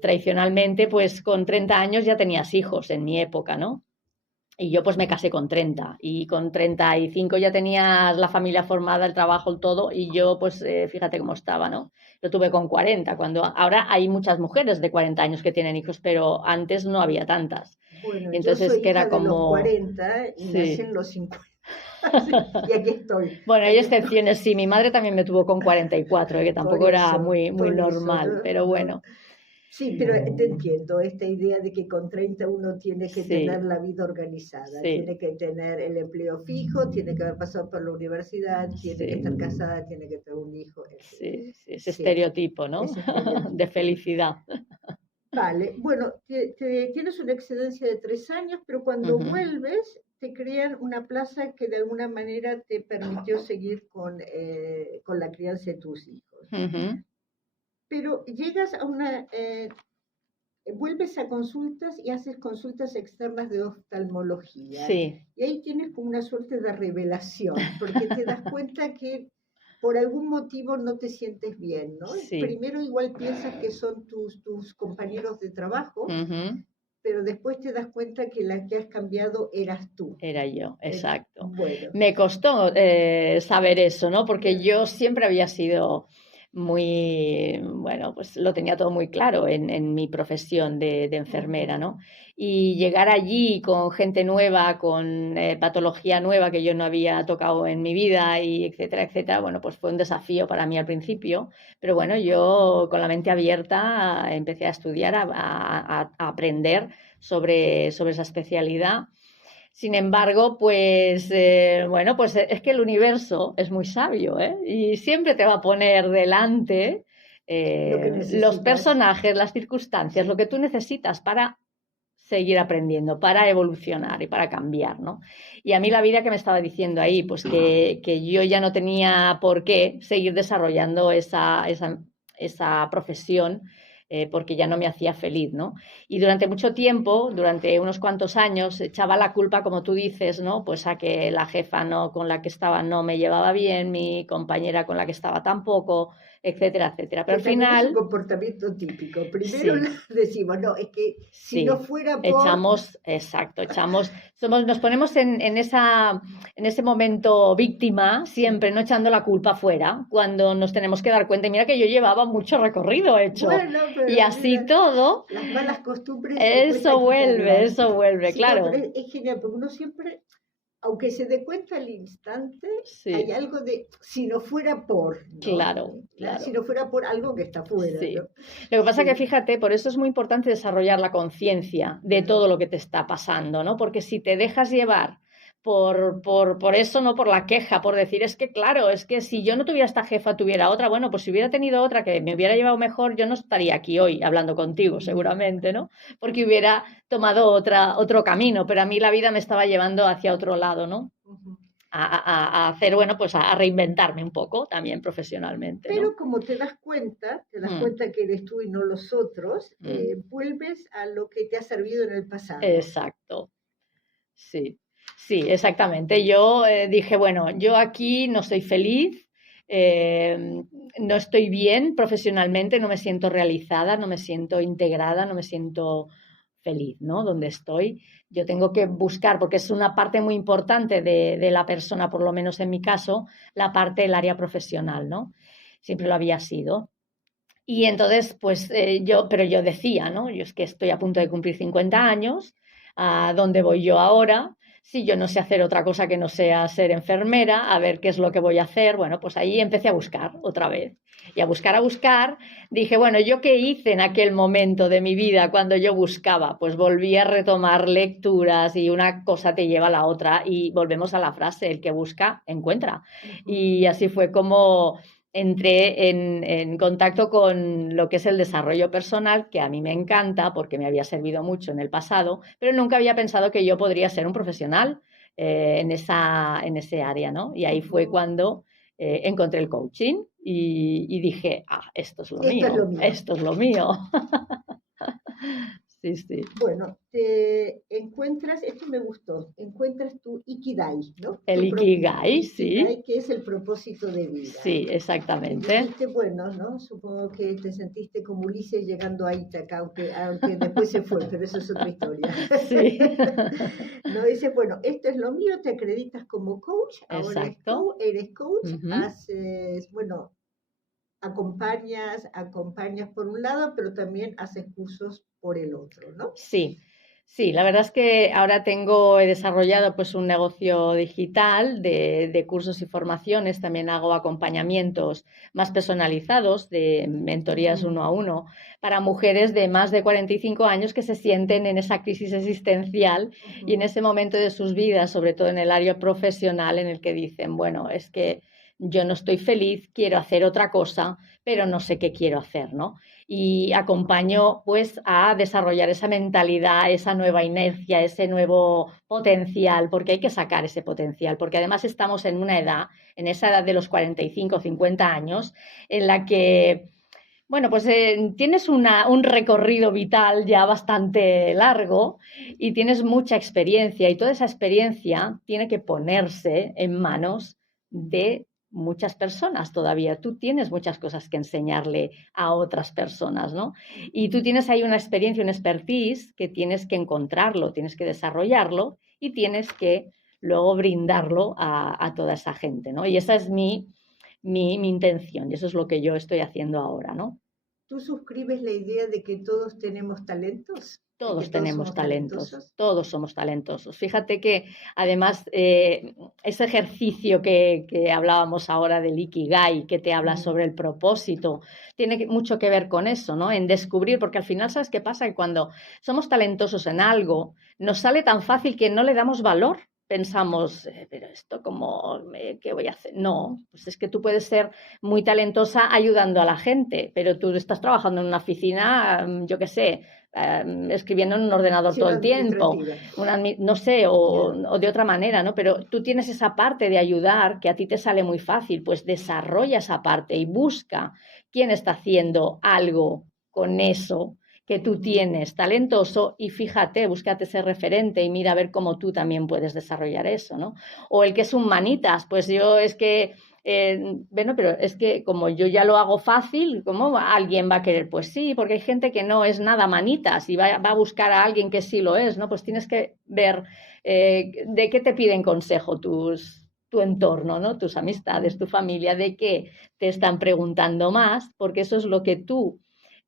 tradicionalmente, pues con 30 años ya tenías hijos en mi época, ¿no? Y yo pues me casé con 30 y con 35 ya tenías la familia formada, el trabajo, el todo, y yo pues fíjate cómo estaba, ¿no? Lo tuve con 40, cuando ahora hay muchas mujeres de 40 años que tienen hijos, pero antes no había tantas. bueno, Y yo entonces soy que hija era de los como, 40 y nací sí. en los 50. Y aquí estoy, Bueno, hay aquí estoy, excepciones, sí, mi madre también me tuvo con 44, que tampoco era muy, muy por eso, normal, ¿no? pero ¿No? bueno, Sí, pero te entiendo, esta idea de que con 30 uno tiene que tener sí, la vida organizada, sí, tiene que tener el empleo fijo, tiene que haber pasado por la universidad, tiene que estar sí, casada, tiene que tener un hijo, en fin. sí, sí, ese Sí, estereotipo, ¿no? ese De estereotipo. felicidad. Vale, bueno, tienes una excedencia de 3 años, pero cuando Ujú, vuelves te crean una plaza que de alguna manera te permitió seguir con la crianza de tus hijos. ujú, Pero llegas a vuelves a consultas y haces consultas externas de oftalmología. sí, Y ahí tienes como una suerte de revelación, porque te das cuenta que por algún motivo no te sientes bien, ¿no? sí, Primero igual piensas que son tus compañeros de trabajo, ujú, pero después te das cuenta que la que has cambiado eras tú. era yo, exacto. Bueno, Me costó saber eso, ¿no? Porque yo siempre había sido muy, bueno, pues lo tenía todo muy claro en mi profesión de enfermera, ¿no? Y llegar allí con gente nueva, con patología nueva que yo no había tocado en mi vida y etcétera, etcétera, bueno, pues fue un desafío para mí al principio, pero bueno, yo con la mente abierta empecé a estudiar, a aprender sobre esa especialidad. Sin embargo, pues bueno, pues es que el universo es muy sabio, ¿eh? Y siempre te va a poner delante lo que los necesitas. personajes, las circunstancias, lo que tú necesitas para seguir aprendiendo, para evolucionar y para cambiar, ¿no? Y a mí la vida que me estaba diciendo ahí, pues que yo ya no tenía por qué seguir desarrollando esa profesión porque ya no me hacía feliz, ¿no? Y durante mucho tiempo, durante unos cuantos años, echaba la culpa, como tú dices, ¿no? Pues a que la jefa no, con la que estaba no me llevaba bien, mi compañera con la que estaba tampoco, etcétera, etcétera. Pero Que al también es un final, comportamiento típico. Primero sí. decimos, no, es que si Sí, no fuera por... echamos, exacto, nos ponemos en ese momento víctima, Sí. siempre no echando la culpa afuera, cuando nos tenemos que dar cuenta, y mira que yo llevaba mucho recorrido hecho, Bueno, y pero así mira, todo, las malas costumbres cuesta quitarlas. eso vuelve, Sí, no, pero claro, es genial, porque uno siempre, aunque se dé cuenta al instante, hay sí, algo de, si no fuera por, ¿no? claro, Si claro. no fuera por algo que está fuera, Sí. ¿no? Lo que pasa que Sí, fíjate, por eso es muy importante desarrollar la conciencia de claro. todo lo que te está pasando, ¿no? Porque si te dejas llevar por eso, no por la queja, por decir, es que claro, es que si yo no tuviera esta jefa, tuviera otra, bueno, pues si hubiera tenido otra que me hubiera llevado mejor, yo no estaría aquí hoy hablando contigo, seguramente, ¿no? Porque hubiera tomado otro camino, pero a mí la vida me estaba llevando hacia otro lado, ¿no? Ujú. A hacer, bueno, pues a reinventarme un poco también profesionalmente, Pero ¿no? como te das Mm, cuenta que eres tú y no los otros, mm. vuelves a lo que te ha servido en el pasado. Exacto, sí, sí, exactamente. Yo dije, bueno, yo aquí no soy feliz, eh, no estoy bien profesionalmente, no me siento realizada, no me siento integrada, no me siento feliz, ¿no? Donde estoy. Yo tengo que buscar, porque es una parte muy importante de la persona, por lo menos en mi caso, la parte del área profesional, ¿no? Siempre lo había sido. Y entonces, pues pero yo decía, ¿no? Yo es que estoy a punto de cumplir 50 años, ¿a dónde voy yo ahora? Si yo no sé hacer otra cosa que no sea ser enfermera, a ver qué es lo que voy a hacer. Bueno, pues ahí empecé a buscar otra vez. Y a buscar, dije, bueno, ¿yo qué hice en aquel momento de mi vida cuando yo buscaba? Pues volví a retomar lecturas y una cosa te lleva a la otra y volvemos a la frase, el que busca, encuentra. Ujú. Y así fue como entré en contacto con lo que es el desarrollo personal, que a mí me encanta porque me había servido mucho en el pasado, pero nunca había pensado que yo podría ser un profesional en ese área, ¿no? Y ahí fue Ujú. cuando encontré el coaching y dije, ah, esto es lo Esto es lo mío, mío. esto es lo mío. Sí, sí. Bueno, te encuentras, esto me gustó, encuentras tu Ikigai, ¿no? El El Ikigai, sí, Ikigai, que es el propósito de vida. sí, Y exactamente. dijiste, bueno, ¿no? Supongo que te sentiste como Ulises llegando a Ítaca, aunque después se fue, pero eso es otra historia. Sí, No dices, bueno, esto es lo mío, te acreditas como coach, ahora exacto. eres coach, Ujú. haces, bueno, acompañas por un lado, pero también haces cursos por el otro, ¿no? Sí, sí, la verdad es que ahora he desarrollado pues un negocio digital de cursos y formaciones, también hago acompañamientos más personalizados de mentorías Ujú, uno a uno para mujeres de más de 45 años que se sienten en esa crisis existencial y en ujú. ese momento de sus vidas, sobre todo en el área profesional, en el que dicen, bueno, es que yo no estoy feliz, quiero hacer otra cosa, pero no sé qué quiero hacer, ¿no? Y acompaño pues a desarrollar esa mentalidad, esa nueva inercia, ese nuevo potencial, porque hay que sacar ese potencial, porque además estamos en una edad, en esa edad de los 45 o 50 años, en la que, bueno, pues tienes un recorrido vital ya bastante largo y tienes mucha experiencia y toda esa experiencia tiene que ponerse en manos de muchas personas todavía. Tú tienes muchas cosas que enseñarle a otras personas, ¿no? Y tú tienes ahí una experiencia, un expertise que tienes que encontrarlo, tienes que desarrollarlo y tienes que luego brindarlo a toda esa gente, ¿no? Y esa es mi intención y eso es lo que yo estoy haciendo ahora, ¿no? ¿Tú suscribes la idea de que todos tenemos talentos? ¿De que Todos todos tenemos somos talentos, talentosos? todos somos talentosos. Fíjate que además ese ejercicio que hablábamos ahora del Ikigai, que te habla Mm, sobre el propósito, tiene mucho que ver con eso, ¿no? En descubrir, porque al final, ¿sabes qué pasa? Que cuando somos talentosos en algo, nos sale tan fácil que no le damos valor. Pensamos, pero esto cómo, ¿qué voy a hacer? No, pues es que tú puedes ser muy talentosa ayudando a la gente, pero tú estás trabajando en una oficina, yo qué sé, escribiendo en un ordenador todo Siendo el tiempo, administrativa. no sé, Ya. o de otra manera, ¿no? Pero tú tienes esa parte de ayudar que a ti te sale muy fácil, pues desarrolla esa parte y busca quién está haciendo algo con eso que tú tienes talentoso y fíjate, búscate ese referente y mira a ver cómo tú también puedes desarrollar eso, ¿no? O el que es un manitas, pues yo es que, bueno, pero es que como yo ya lo hago fácil, ¿cómo alguien va a querer? Pues sí, porque hay gente que no es nada manitas y va a buscar a alguien que sí lo es, ¿no? Pues tienes que ver de qué te piden consejo tu entorno, ¿no? Tus amistades, tu familia, de qué te están preguntando más, porque eso es lo que tú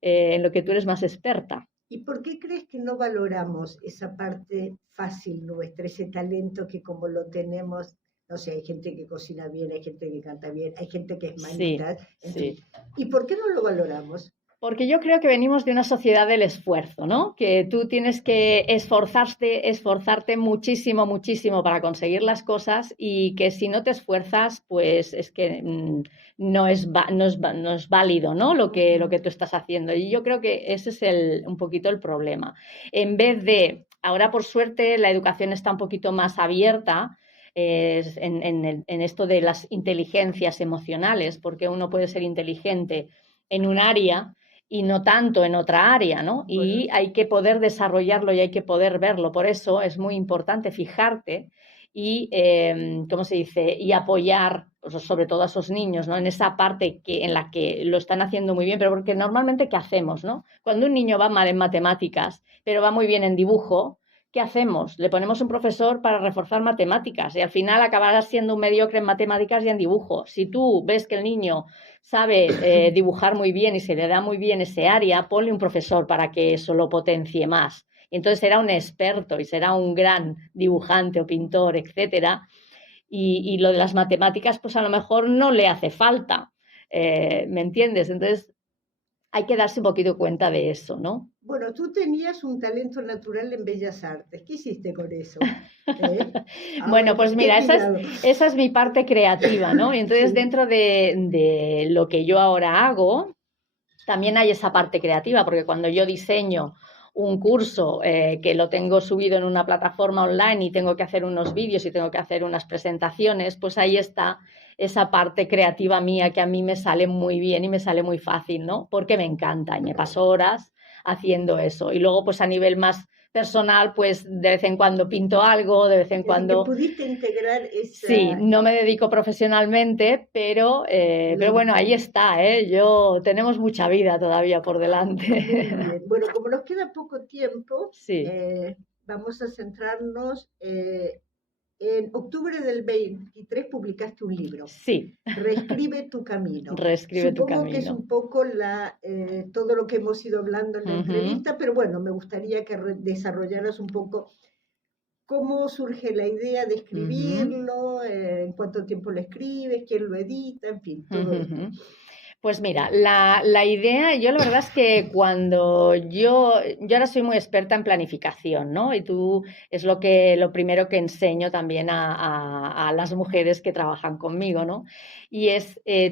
en lo que tú eres más experta. ¿Y por qué crees que no valoramos esa parte fácil nuestra, ese talento que como lo tenemos, no sé, hay gente que cocina bien, hay gente que canta bien, hay gente que es manita, en fin. ¿Y por qué no lo valoramos? Porque yo creo que venimos de una sociedad del esfuerzo, ¿no? Que tú tienes que esforzarte muchísimo, muchísimo para conseguir las cosas y que si no te esfuerzas, pues es que no es válido, ¿no? Lo que tú estás haciendo. Y yo creo que ese es un poquito el problema. En vez de, ahora por suerte la educación está un poquito más abierta, en esto de las inteligencias emocionales, porque uno puede ser inteligente en un área y no tanto en otra área, ¿no? Y hay que poder desarrollarlo y hay que poder verlo. Por eso es muy importante fijarte y, ¿cómo se dice? Y apoyar, pues, sobre todo a esos niños, ¿no? En esa parte en la que lo están haciendo muy bien, pero porque normalmente, ¿qué hacemos, no? Cuando un niño va mal en matemáticas, pero va muy bien en dibujo, ¿qué hacemos? Le ponemos un profesor para reforzar matemáticas y al final acabarás siendo un mediocre en matemáticas y en dibujo. Si tú ves que el niño sabe dibujar muy bien y se le da muy bien ese área, ponle un profesor para que eso lo potencie más. Y entonces será un experto y será un gran dibujante o pintor, etcétera. Y lo de las matemáticas, pues a lo mejor no le hace falta. ¿Me entiendes? Entonces hay que darse un poquito cuenta de eso, ¿no? Bueno, tú tenías un talento natural en Bellas Artes. ¿Qué hiciste con eso? Bueno, pues mira, esa es mi parte creativa, ¿no? Y entonces dentro de lo que yo ahora hago, también hay esa parte creativa, porque cuando yo diseño un curso que lo tengo subido en una plataforma online y tengo que hacer unos vídeos y tengo que hacer unas presentaciones, pues ahí está esa parte creativa mía que a mí me sale muy bien y me sale muy fácil, ¿no? Porque me encanta y me paso horas haciendo eso. Y luego, pues a nivel más personal, pues de vez en cuando pinto algo, de vez en cuando... ¿Pudiste integrar esa...? Sí, no me dedico profesionalmente, pero bueno, ahí está, ¿eh? Tenemos mucha vida todavía por delante. Muy bien. Bueno, como nos queda poco tiempo, sí. Vamos a centrarnos... en octubre del 23 publicaste un libro. Sí. Reescribe tu camino. Reescribe tu camino. Supongo que es un poco todo lo que hemos ido hablando en la entrevista, pero bueno, me gustaría que desarrollaras un poco cómo surge la idea de escribirlo, en cuánto tiempo lo escribes, quién lo edita, en fin, todo esto. Pues mira, la idea, yo la verdad es que cuando yo ahora soy muy experta en planificación, ¿no? Y tú es lo primero que enseño también a las mujeres que trabajan conmigo, ¿no? Y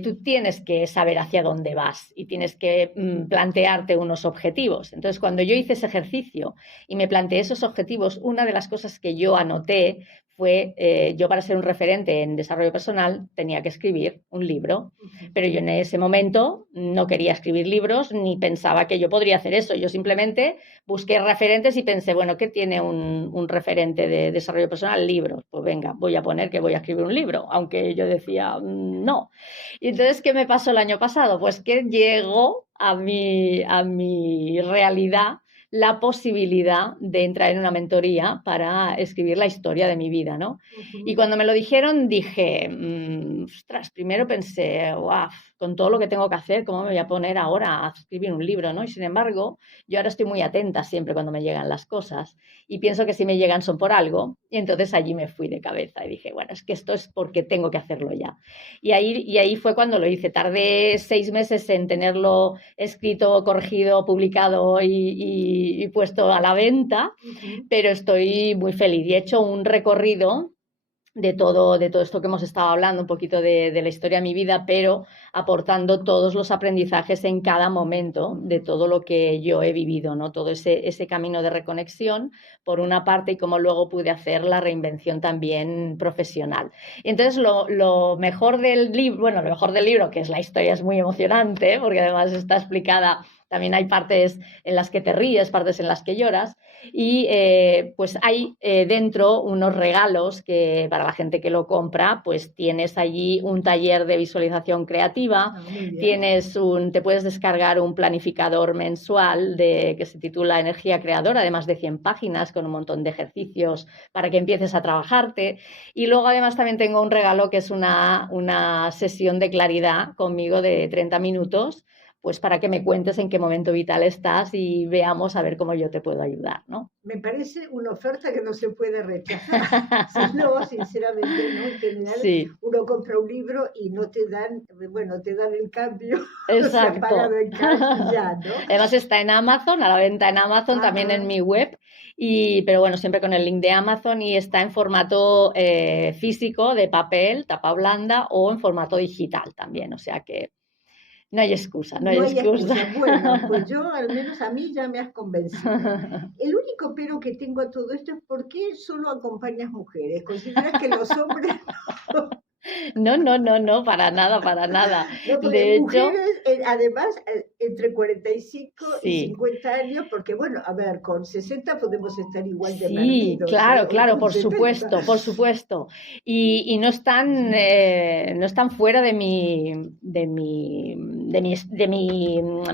tú tienes que saber hacia dónde vas y tienes que plantearte unos objetivos. Entonces, cuando yo hice ese ejercicio y me planteé esos objetivos, una de las cosas que yo anoté fue, yo para ser un referente en desarrollo personal tenía que escribir un libro, pero yo en ese momento no quería escribir libros ni pensaba que yo podría hacer eso. Yo simplemente busqué referentes y pensé, bueno, ¿qué tiene un referente de desarrollo personal? Libros. Pues venga, voy a poner que voy a escribir un libro, aunque yo decía no. Y entonces, ¿qué me pasó el año pasado? Pues que llegó a mi realidad la posibilidad de entrar en una mentoría para escribir la historia de mi vida, ¿no? Y cuando me lo dijeron dije, ostras, primero pensé, wow, con todo lo que tengo que hacer, ¿cómo me voy a poner ahora a escribir un libro, ¿no? Y sin embargo, yo ahora estoy muy atenta siempre cuando me llegan las cosas y pienso que si me llegan son por algo, y entonces allí me fui de cabeza y dije, bueno, es que esto es porque tengo que hacerlo ya. Y ahí fue cuando lo hice. Tardé 6 meses en tenerlo escrito, corregido, publicado y puesto a la venta, pero estoy muy feliz y he hecho un recorrido de todo esto que hemos estado hablando, un poquito de la historia de mi vida, pero aportando todos los aprendizajes en cada momento de todo lo que yo he vivido, ¿no? Todo ese camino de reconexión, por una parte, y cómo luego pude hacer la reinvención también profesional. Y entonces, lo mejor del libro, que es la historia, es muy emocionante, porque además está explicada también hay partes en las que te ríes, partes en las que lloras, y pues hay dentro unos regalos que para la gente que lo compra, pues tienes allí un taller de visualización creativa, te puedes descargar un planificador mensual que se titula Energía Creadora, de más de 100 páginas, con un montón de ejercicios para que empieces a trabajarte. Y luego además también tengo un regalo que es una sesión de claridad conmigo de 30 minutos, pues para que me cuentes en qué momento vital estás y veamos a ver cómo yo te puedo ayudar, ¿no? Me parece una oferta que no se puede rechazar. Si no, sinceramente, ¿no? En general, sí, uno compra un libro y no te dan, bueno, te dan el cambio. Exacto. Pagado en cash ya, ¿no? Además está en Amazon, a la venta en Amazon, también en mi web, pero bueno, siempre con el link de Amazon, y está en formato físico, de papel, tapa blanda, o en formato digital también, o sea que no hay excusa, no hay excusa. Bueno, pues yo, al menos a mí, ya me has convencido. El único pero que tengo a todo esto es ¿por qué solo acompañas mujeres? ¿Consideras que los hombres No, para nada, para nada. No, de hecho, mujeres, además, entre 45 y 50 años, porque bueno, a ver, con 60 podemos estar igual de perdidos. Sí, claro, por supuesto. Y no están fuera de mi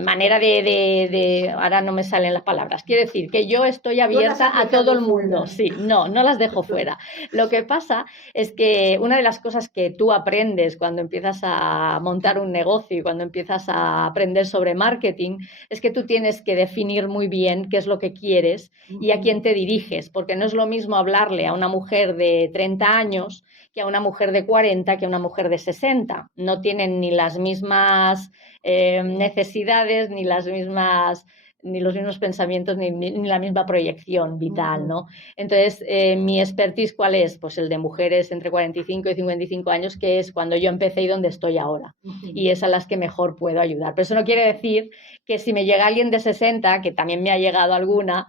manera de ahora no me salen las palabras. Quiero decir que yo estoy abierta a todo el mundo. Sí, no las dejo fuera. Lo que pasa es que una de las cosas que tú aprendes cuando empiezas a montar un negocio y cuando empiezas a aprender sobre marketing es que tú tienes que definir muy bien qué es lo que quieres y a quién te diriges, porque no es lo mismo hablarle a una mujer de 30 años que a una mujer de 40 que a una mujer de 60. No tienen ni las mismas necesidades, ni los mismos pensamientos, ni la misma proyección vital, ¿no? Entonces, mi expertise, ¿cuál es? Pues el de mujeres entre 45 y 55 años, que es cuando yo empecé y donde estoy ahora. Y es a las que mejor puedo ayudar. Pero eso no quiere decir que si me llega alguien de 60, que también me ha llegado alguna,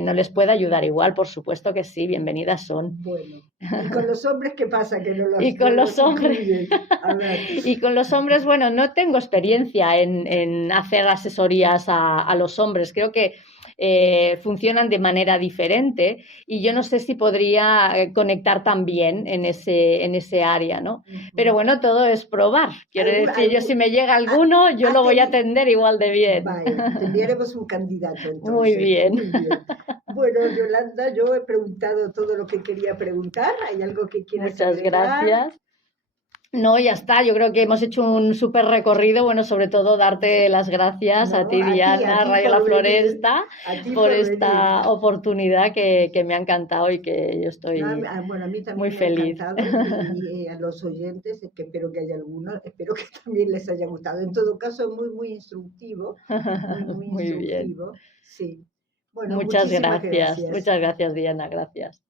no les pueda ayudar igual. Por supuesto que sí, bienvenidas son. Bueno, ¿y con los hombres qué pasa? Que no los, y con no los hombres y con los hombres, bueno, no tengo experiencia en hacer asesorías a los hombres. Creo que funcionan de manera diferente y yo no sé si podría conectar también en ese área, ¿no? Pero bueno, todo es probar. Quiero decir, yo si me llega alguno, yo lo voy a atender igual de bien. Vale, tendríamos un candidato entonces. Muy bien. Bueno, Yolanda, yo he preguntado todo lo que quería preguntar. ¿Hay algo que quieras agregar? Muchas gracias. No, ya está. Yo creo que hemos hecho un súper recorrido. Bueno, sobre todo darte las gracias a ti, Diana, Radio La Floresta, por esta oportunidad que me ha encantado y que yo estoy bueno, a mí también muy feliz. Y a los oyentes, que espero que haya algunos, espero que también les haya gustado. En todo caso, muy instructivo. Muy instructivo. Bien. Sí. Bueno, muchas gracias. Muchas gracias, Diana. Gracias.